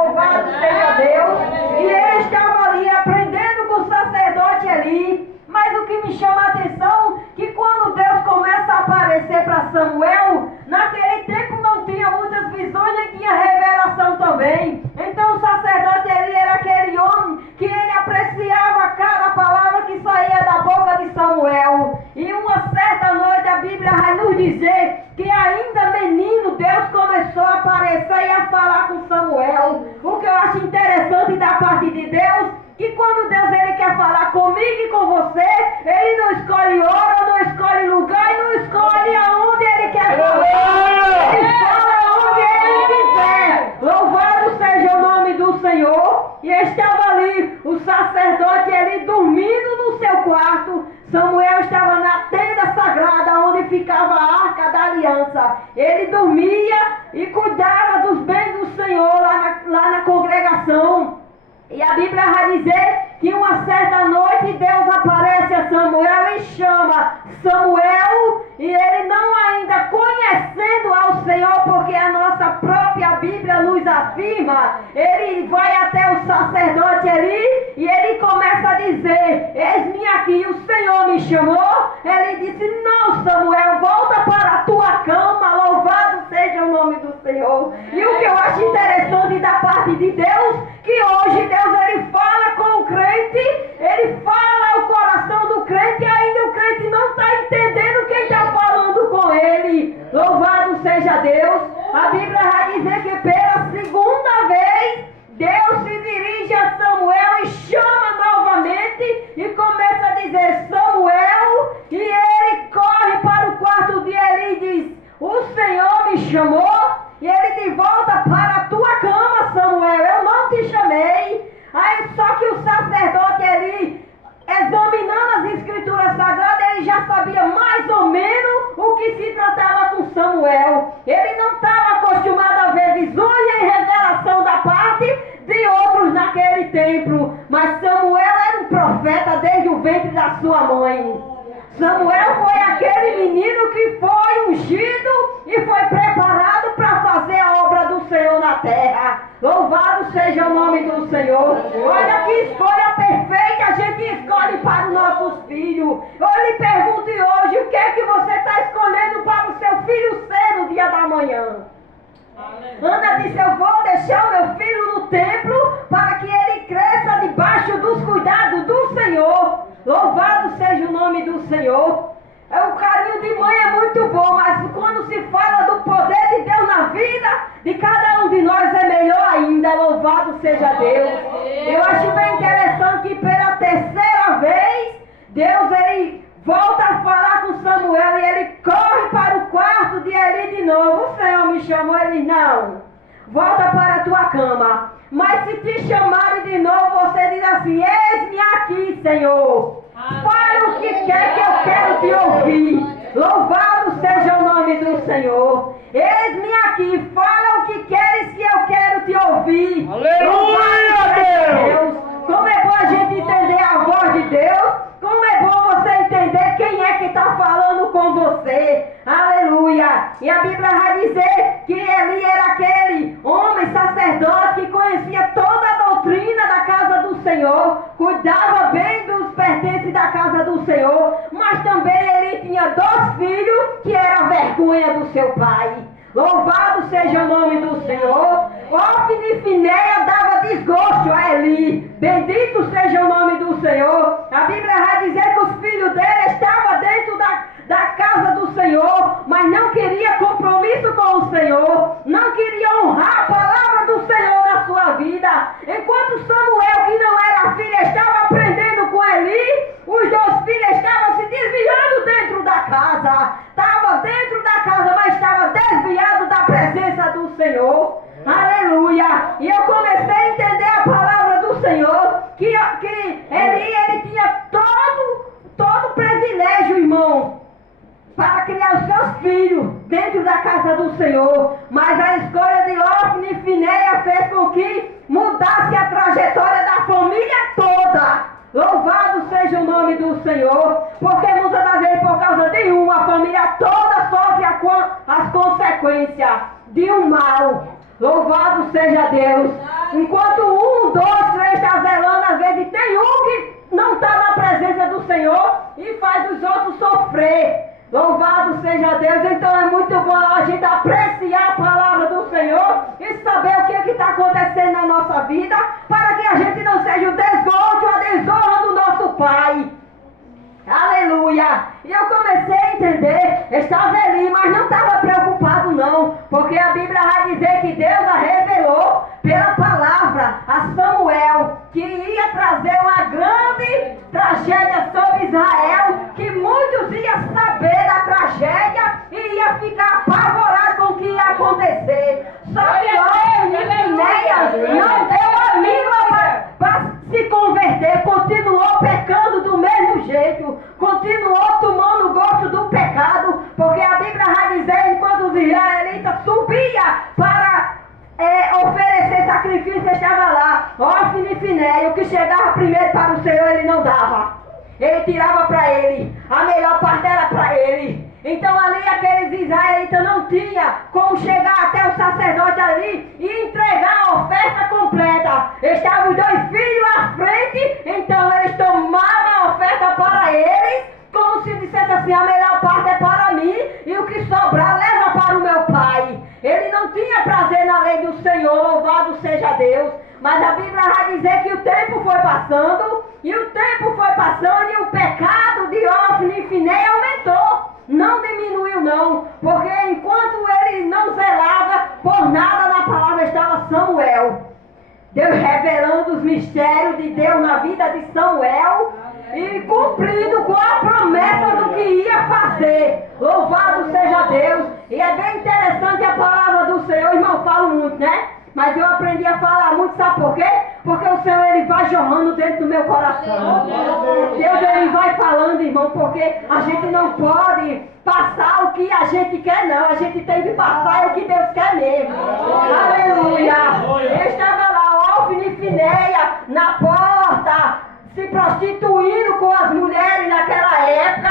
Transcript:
louvado seja Deus. E ele estava ali aprendendo com o sacerdote ali. Mas o que me chama a atenção é que quando Deus começa a aparecer para Samuel, naquele tempo não tinha muitas visões, nem tinha revelação também. Então o sacerdote ele era aquele homem que ele apreciava cada palavra que saía da boca de Samuel. E uma certa noite a Bíblia vai nos dizer que ainda menino Deus começou a aparecer e a falar com Samuel. O que eu acho interessante da parte de Deus, que quando Deus ele quer falar comigo e com você, ele não escolhe hora, não escolhe lugar e não escolhe aonde ele quer falar. Ele fala onde ele quiser. Louvado seja o nome do Senhor. E estava ali o sacerdote ali dormindo no seu quarto. Samuel estava na tenda sagrada onde ficava a arca da aliança. Ele dormia e cuidava dos bens do Senhor lá na congregação. E a Bíblia vai dizer que uma certa noite Deus aparece a Samuel e chama Samuel, e ele não ainda conhecendo ao Senhor, porque a nossa própria Bíblia nos afirma, ele vai até o sacerdote ali e ele começa a dizer: eis-me aqui, o Senhor me chamou. Ele disse: não, Samuel, volta para a tua cama, louvado seja o nome do Senhor. E o que eu acho interessante da parte de Deus, que hoje Deus ele fala com o crente, ele fala o coração do crente, e ainda o crente não está entendendo quem está falando com ele. Louvado seja Deus. A Bíblia vai dizer que pela segunda vez Deus se dirige a Samuel e chama novamente e começa a dizer: Samuel, e ele corre para o quarto de Eli e diz: o Senhor me chamou. E ele diz: volta para a tua cama, Samuel, eu não te chamei. Aí só que o sacerdote ali, examinando as escrituras sagradas, ele já sabia mais ou menos o que se tratava com Samuel. Ele não estava acostumado a ver visões e revelação da parte de outros naquele templo. Mas Samuel era um profeta desde o ventre da sua mãe. Samuel foi aquele menino que foi ungido e foi preparado para fazer a obra do Senhor na terra. Louvado seja o nome do Senhor. Olha que escolha perfeita a gente escolhe para os nossos filhos. Eu lhe pergunto hoje, o que é que você está escolhendo para o seu filho ser no dia da manhã? Ana disse: eu vou deixar o meu filho no templo para que ele cresça debaixo dos cuidados do Senhor. Louvado seja o nome do Senhor. O carinho de mãe é muito bom, mas quando se fala do poder de Deus na vida de cada um de nós é melhor ainda. Louvado seja Deus. Eu acho bem interessante que pela terceira vez Deus ele volta a falar com Samuel e ele corre para o quarto de Eli de novo. O Senhor me chamou. Ele: não, volta para a tua cama. Mas se te chamarem de novo, você diz assim: eis-me aqui, Senhor. Fala o que quer que eu quero te ouvir. Louvado seja o nome do Senhor. Eis-me aqui, fala o que queres que eu quero te ouvir. Aleluia, Deus. Como é bom a gente entender a voz de Deus. Como é bom você entender quem é que está falando com você. Aleluia. E a Bíblia vai dizer que Eli era aquele homem sacerdote que conhecia toda a doutrina da casa do Senhor, cuidava bem dos pertences da casa do Senhor, mas também ele tinha 2 filhos que eram vergonha do seu pai. Louvado seja o nome do Senhor. Ofni e Finéia dava desgosto a Eli. Bendito seja o nome do Senhor. A Bíblia vai dizer que os filhos dele estavam dentro da casa do Senhor, mas não queria compromisso com o Senhor, não queria honrar a palavra do Senhor na sua vida. Enquanto Samuel, que não era filho, estava aprendendo com Eli, os 2 filhos estavam se desviando dentro da casa. Estava dentro da casa, mas estava desviado da presença do Senhor. Aleluia. E eu comecei a entender a palavra do Senhor, que ele tinha todo privilégio, irmão, para criar os seus filhos dentro da casa do Senhor. Mas a escolha de Ofni e Finéia fez com que mudasse a trajetória da família toda. Louvado seja o nome do Senhor. Porque muitas das vezes, por causa de a família toda sofre as consequências de um mal. Louvado seja Deus. Enquanto 1, 2, 3 está zelando, às vezes tem um que não está na presença do Senhor e faz os outros sofrer. Louvado seja Deus. Então é muito bom a gente apreciar a palavra do Senhor e saber o que está acontecendo na nossa vida, para que a gente não seja o desgosto, a desonra do nosso Pai. Aleluia! E eu comecei a entender, estava ali, mas não estava preocupado não, porque a Bíblia vai dizer que Deus a revelou pela palavra a Samuel, que ia trazer uma grande tragédia sobre Israel, que muitos iam saber da tragédia e ia ficar apavorado com o que ia acontecer. Só que Ofni e Finéias não deu a mínima para se converter, continuou pecando do mesmo jeito, continuou tomando gosto do pecado, porque a Bíblia vai dizer, enquanto os israelitas subiam para oferecer sacrifício, estava lá Ofni e Finéias. O que chegava primeiro para o Senhor ele não dava, ele tirava para ele, a melhor parte era para ele. Então ali aqueles israelitas não tinham como chegar até o sacerdote ali e entregar a oferta completa. Estavam os 2 filhos à frente, então eles tomavam a oferta para eles, como se dissesse assim, a melhor parte é para mim e o que sobrar leva para o meu pai. Ele não tinha prazer na lei do Senhor, louvado seja Deus. Mas a Bíblia vai dizer que o tempo foi passando, e o tempo foi passando, e o pecado de Ofni e Finéias aumentou. Não diminuiu não, porque enquanto ele não zelava por nada, na palavra estava Samuel. Deus revelando os mistérios de Deus na vida de Samuel e cumprindo com a promessa do que ia fazer. Louvado seja Deus. E é bem interessante a palavra do Senhor, irmão, eu falo muito, né? Mas eu aprendi a falar muito, sabe por quê? Porque o Senhor, ele vai jorrando dentro do meu coração. Deus, ele vai falando, irmão, porque a gente não pode passar o que a gente quer, não. A gente tem que passar o que Deus quer mesmo. Aleluia! Eu estava lá, Ofni e Finéias, na porta, se prostituindo com as mulheres naquela época.